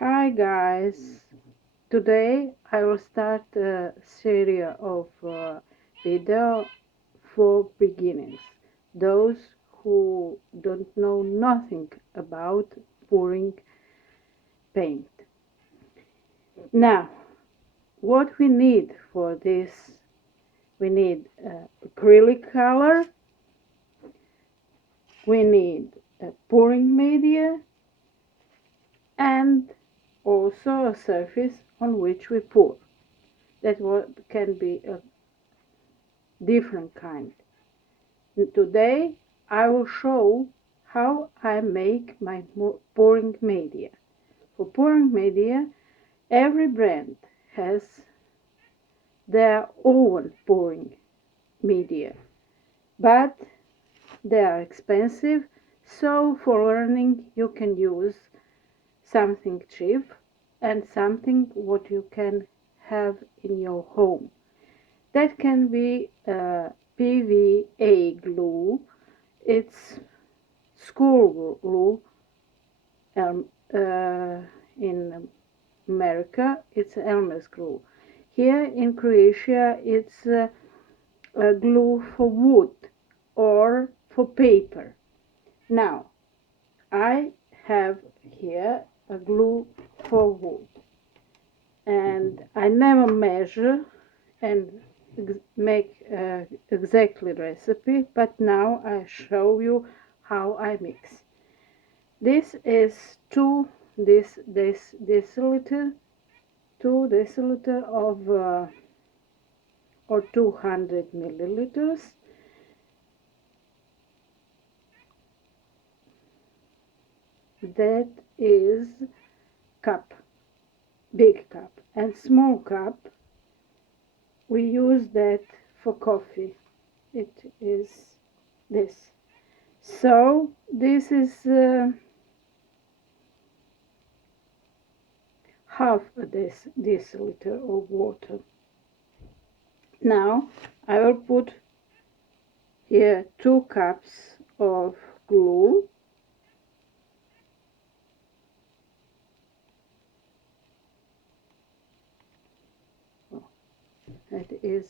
Hi guys, today I will start a series of video for beginners, those who don't know nothing about pouring paint. Now, what we need for this, we need acrylic color, we need pouring media, and also a surface on which we pour. That can be a different kind. Today I will show how I make my pouring media. For pouring media, every brand has their own pouring media, but they are expensive, so for learning you can use something cheap and something what you can have in your home. That can be PVA glue. It's school glue. Um, uh, in America, it's Elmer's glue. Here in Croatia, it's a glue for wood or for paper. Now, I have here a glue for wood, and I never measure and make exactly recipe, but now I show you how I mix. This is this deciliter, 2 deciliter of or 200 milliliters. That is cup, big cup, and small cup. We use that for coffee. It is this. So this is half a deciliter of water. Now I will put here 2 cups of glue. That is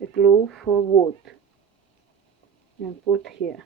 a glue for wood, and put here.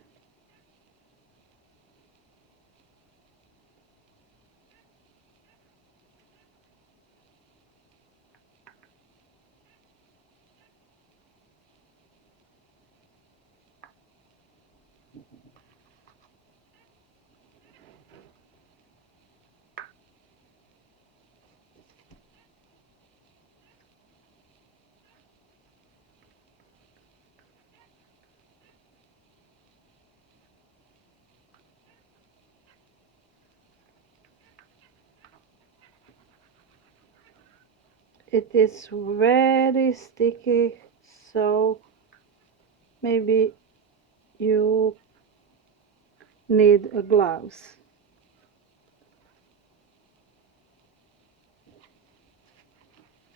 It is very sticky, so maybe you need a gloves.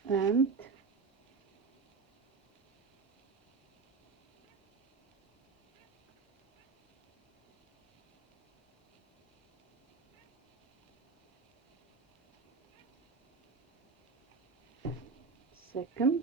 And second,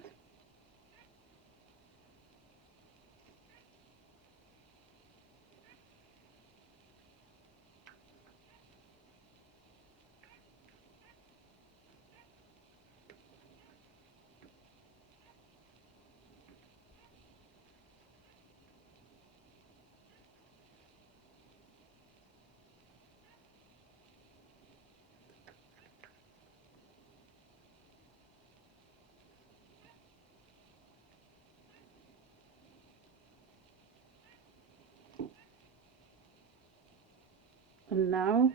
and now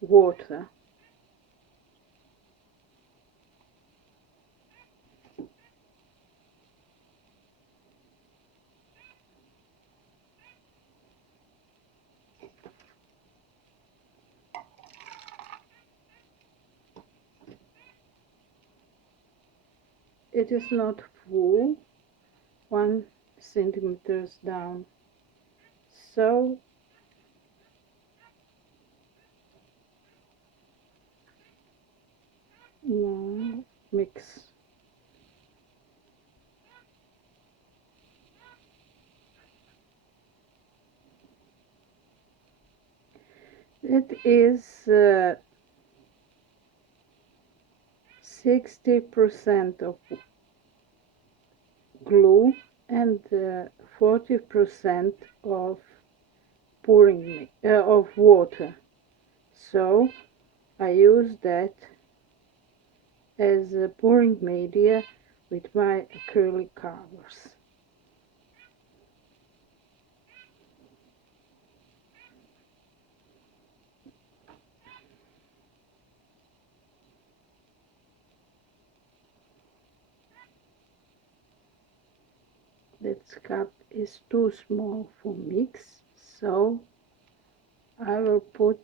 water. It is not full, 1 centimeters down. So Now mix. It is 60% of glue and 40% of of water. So I use that as a pouring media with my acrylic colors. This cup is too small for mix, so I will put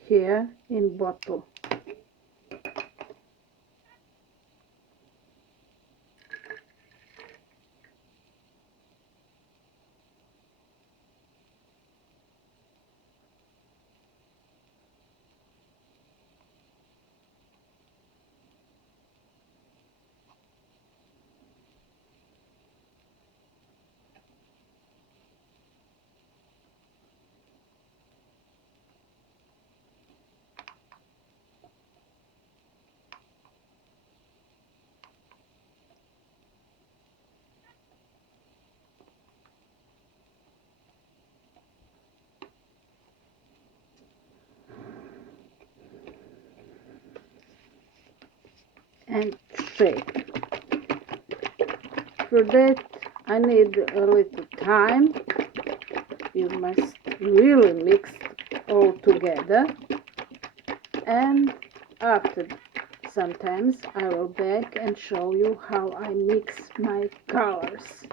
here in bottle. And shake. For that I need a little time. You must really mix all together, and after sometimes I will back and show you how I mix my colors.